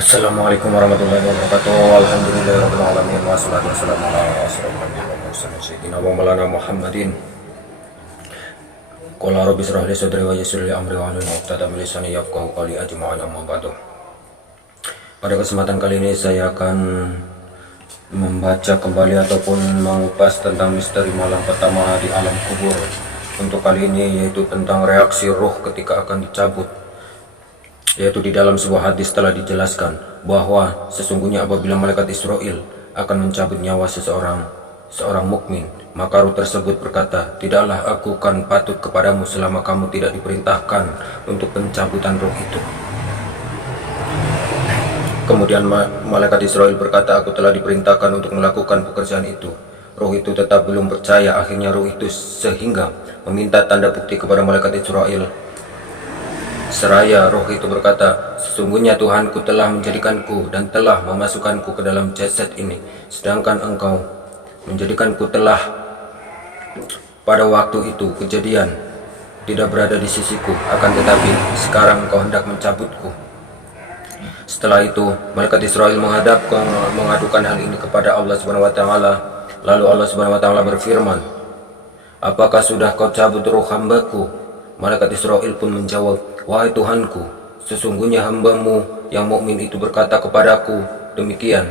Assalamualaikum warahmatullahi wabarakatuh. Alhamdulillahirabbil alamin wassalatu wassalamu ala asyrofil anbiya'i wal mursalin sayyidina wa maulana Muhammadin. Qala rabbi shrah li sadri wa yassir li amri wahlul 'uqdatam min lisani yafqahu qawli ajma'an amma ba'du. Pada kesempatan kali ini saya akan membaca kembali ataupun mengupas tentang misteri malam pertama di alam kubur. Untuk kali ini yaitu tentang reaksi roh ketika akan dicabut. Yaitu di dalam sebuah hadis telah dijelaskan bahwa sesungguhnya apabila malaikat Israel akan mencabut nyawa seorang mukmin, maka roh tersebut berkata, tidaklah aku kan patut kepadamu selama kamu tidak diperintahkan untuk pencabutan roh itu. Kemudian malaikat Israel berkata, aku telah diperintahkan untuk melakukan pekerjaan itu. Roh itu tetap belum percaya. Akhirnya roh itu sehingga meminta tanda bukti kepada malaikat Israel. Seraya roh itu berkata, sesungguhnya Tuhanku telah menjadikanku dan telah memasukkanku ke dalam jasad ini, sedangkan engkau menjadikanku telah pada waktu itu kejadian tidak berada di sisiku, akan tetapi sekarang engkau hendak mencabutku. Setelah itu malaikat Israel mengadukan hal ini kepada Allah Subhanahu wa taala. Lalu Allah Subhanahu wa taala berfirman, apakah sudah kau cabut roh hambaku? Malaikat Israel pun menjawab, wahai Tuhanku, sesungguhnya hambamu yang mukmin itu berkata kepadaku demikian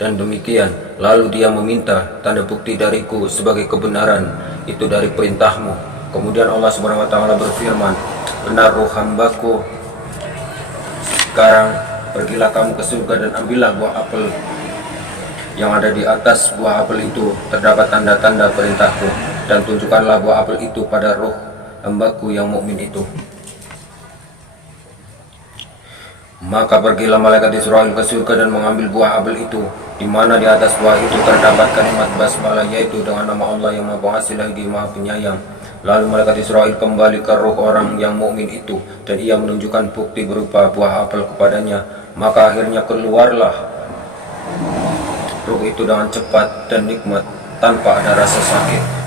dan demikian. Lalu dia meminta tanda bukti dariku sebagai kebenaran itu dari perintahmu. Kemudian Allah Subhanahu wa taala berfirman, benar roh hambaku, sekarang pergilah kamu ke surga dan ambillah buah apel yang ada di atas buah apel itu terdapat tanda-tanda perintahku, dan tunjukkanlah buah apel itu pada roh hambaku yang mukmin itu. Maka pergilah malaikat Israel ke surga dan mengambil buah apel itu, di mana di atas buah itu terdapat kalimat basmalah, yaitu dengan nama Allah yang Maha Pengasih lagi Maha Penyayang. Lalu malaikat Israel kembali ke roh orang yang mukmin itu, dan ia menunjukkan bukti berupa buah apel kepadanya. Maka akhirnya keluarlah roh itu dengan cepat dan nikmat tanpa ada rasa sakit.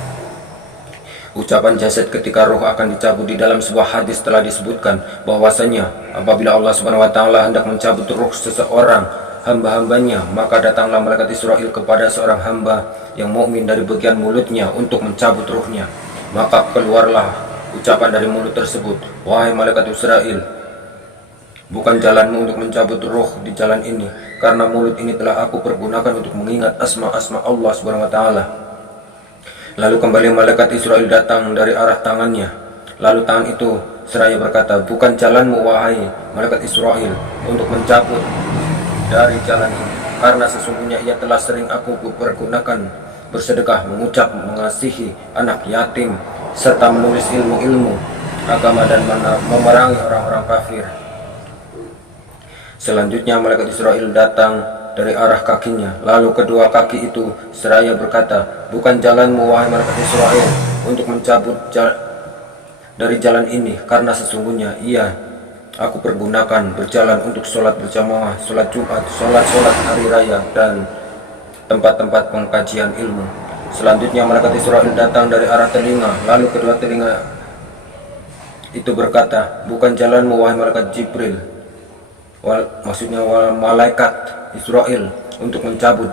Ucapan jasad ketika roh akan dicabut di dalam sebuah hadis telah disebutkan bahwasanya apabila Allah Subhanahu wa taala hendak mencabut roh seseorang hamba-hambanya, maka datanglah malaikat Israel kepada seorang hamba yang mukmin dari bagian mulutnya untuk mencabut rohnya. Maka keluarlah ucapan dari mulut tersebut, wahai malaikat Israel, bukan jalanmu untuk mencabut roh di jalan ini, karena mulut ini telah aku pergunakan untuk mengingat asma-asma Allah Subhanahu wa taala. Lalu kembali malaikat Israel datang dari arah tangannya. Lalu tangan itu seraya berkata, bukan jalanmu wahai malaikat Israel untuk mencabut dari jalan ini, karena sesungguhnya ia telah sering aku pergunakan bersedekah, mengucap, mengasihi anak yatim, serta menulis ilmu-ilmu agama dan memerangi orang-orang kafir. Selanjutnya malaikat Israel datang dari arah kakinya. Lalu kedua kaki itu seraya berkata, bukan jalanmu wahai malaikat Israel untuk mencabut dari jalan ini, karena sesungguhnya aku pergunakan berjalan untuk sholat berjamaah, sholat Jumat, sholat hari raya, dan tempat-tempat pengkajian ilmu. Selanjutnya malaikat Israel datang dari arah telinga. Lalu kedua telinga itu berkata, bukan jalanmu wahai malaikat Jibril, maksudnya malaikat Israel, untuk mencabut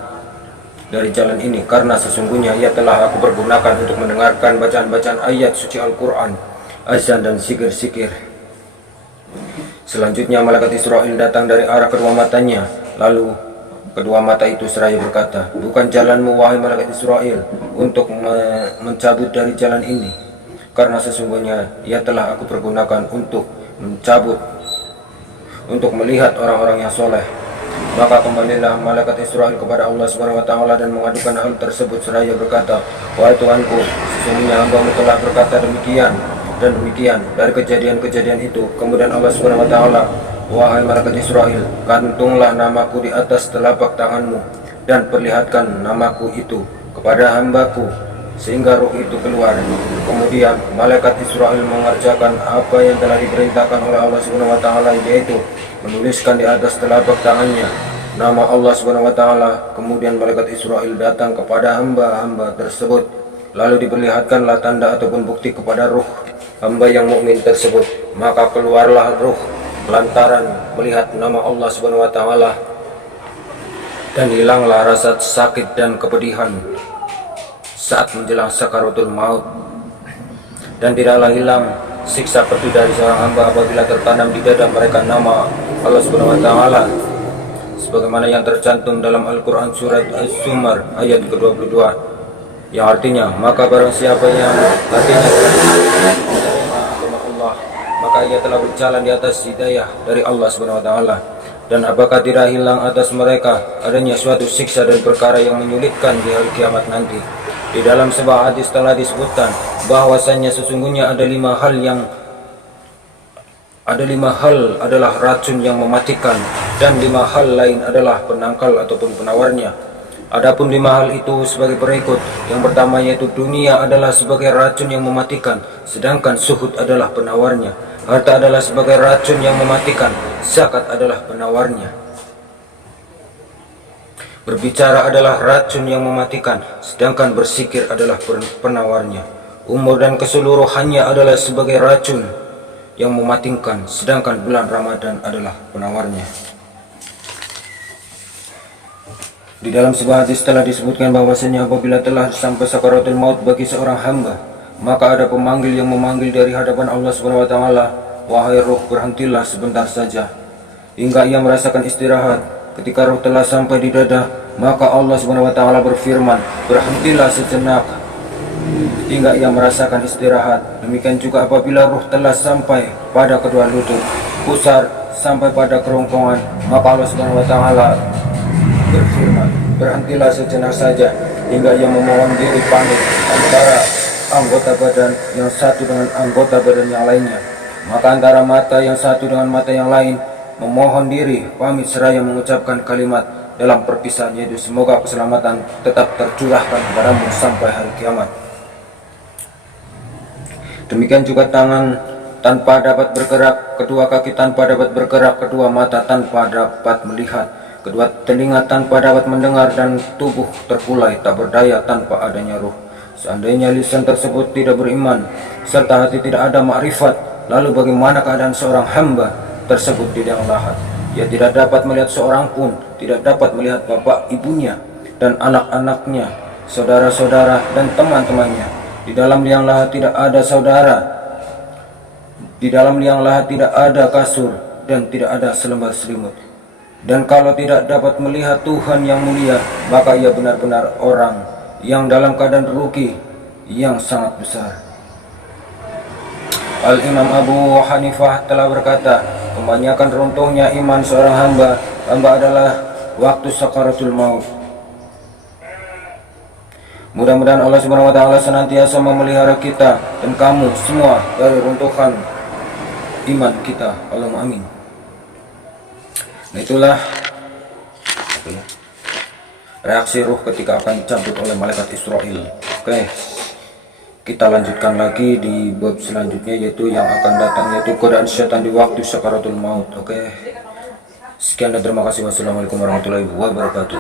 dari jalan ini, karena sesungguhnya ia telah aku pergunakan untuk mendengarkan bacaan-bacaan ayat suci Al-Quran, azan dan zikir-zikir. Selanjutnya malaikat Israel datang dari arah kedua matanya. Lalu kedua mata itu seraya berkata, bukan jalanmu wahai malaikat Israel untuk mencabut dari jalan ini, karena sesungguhnya ia telah aku pergunakan untuk mencabut, untuk melihat orang-orang yang soleh. Maka kembalilah malaikat Israel kepada Allah Subhanahu wa taala dan mengadukan hal tersebut seraya berkata, wahai Tuhanku, sesungguhnya hambamu telah berkata demikian dan demikian dari kejadian-kejadian itu. Kemudian Allah Subhanahu wa taala, wahai malaikat Israel, kantunglah namaku di atas telapak tanganmu dan perlihatkan namaku itu kepada hambaku sehingga roh itu keluar. Kemudian malaikat Israel mengerjakan apa yang telah diperintahkan oleh Allah Subhanahu wa taala, yaitu menuliskan di atas telapak tangannya nama Allah Subhanahu wa taala. Kemudian malaikat Israel datang kepada hamba-hamba tersebut, lalu diperlihatkanlah tanda ataupun bukti kepada roh hamba yang mukmin tersebut. Maka keluarlah roh lantaran melihat nama Allah Subhanahu wa taala, dan hilanglah rasa sakit dan kepedihan saat menjelang sakaratul maut, dan tidaklah hilang siksa pedih dari seorang hamba apabila tertanam di dada mereka nama Allah Subhanahu wa taala, sebagaimana yang tercantum dalam Al-Qur'an surat Az-Zumar ayat ke-22, yang artinya, maka barang siapa yang hatinya menerima agama Allah, maka ia telah berjalan di atas hidayah dari Allah Subhanahu wa taala. Dan apakah tidak hilang atas mereka adanya suatu siksa dan perkara yang menyulitkan di hari kiamat nanti? Di dalam sebuah hadis telah disebutkan bahwasanya sesungguhnya ada lima hal adalah racun yang mematikan, dan 5 hal lain adalah penangkal ataupun penawarnya. Adapun 5 hal itu sebagai berikut. Yang pertama yaitu dunia adalah sebagai racun yang mematikan, sedangkan suhud adalah penawarnya. Harta adalah sebagai racun yang mematikan, zakat adalah penawarnya. Berbicara adalah racun yang mematikan, sedangkan bersikir adalah penawarnya. Umur dan keseluruhannya adalah sebagai racun yang mematikan, sedangkan bulan Ramadan adalah penawarnya. Di dalam sebuah hadis telah disebutkan bahwasanya apabila telah sampai sakaratul maut bagi seorang hamba, maka ada pemanggil yang memanggil dari hadapan Allah Subhanahu wa taala, "Wahai ruh, berhentilah sebentar saja," hingga ia merasakan istirahat. Ketika ruh telah sampai di dada, maka Allah Subhanahu wa taala berfirman, "Berhentilah sejenak," hingga ia merasakan istirahat. Demikian juga apabila ruh telah sampai pada kedua lutut, pusar sampai pada kerongkongan, maka Allah Subhanahu wa taala berfirman, "Berhentilah sejenak saja," hingga ia memohon diri pamit antara anggota badan yang satu dengan anggota badan yang lainnya. Maka antara mata yang satu dengan mata yang lain memohon diri pamit seraya mengucapkan kalimat dalam perpisahan, yaitu semoga keselamatan tetap tercurahkan kepadamu sampai hari kiamat. Demikian juga tangan tanpa dapat bergerak, kedua kaki tanpa dapat bergerak, kedua mata tanpa dapat melihat, kedua telinga tanpa dapat mendengar, dan tubuh terkulai tak berdaya tanpa adanya ruh. Seandainya lisan tersebut tidak beriman, serta hati tidak ada makrifat, lalu bagaimana keadaan seorang hamba tersebut di liang lahat? Ia tidak dapat melihat seorang pun, tidak dapat melihat bapak ibunya dan anak-anaknya, saudara-saudara dan teman-temannya. Di dalam liang lahat tidak ada saudara, di dalam liang lahat tidak ada kasur, dan tidak ada selembar selimut. Dan kalau tidak dapat melihat Tuhan yang mulia, maka ia benar-benar orang yang dalam keadaan rugi yang sangat besar. Al-Imam Abu Hanifah telah berkata, kebanyakan runtuhnya iman seorang hamba adalah waktu sakaratul maut. Mudah-mudahan Allah Subhanahu wa taala senantiasa memelihara kita dan kamu semua dari runtuhan iman kita. Allahumma amin. Nah, itulah reaksi ruh ketika akan dicabut oleh malaikat Israel. Oke, kita lanjutkan lagi di bab selanjutnya, yaitu yang akan datang, yaitu godaan setan di waktu sakaratul maut. Oke, sekian dan terima kasih. Wassalamualaikum warahmatullahi wabarakatuh.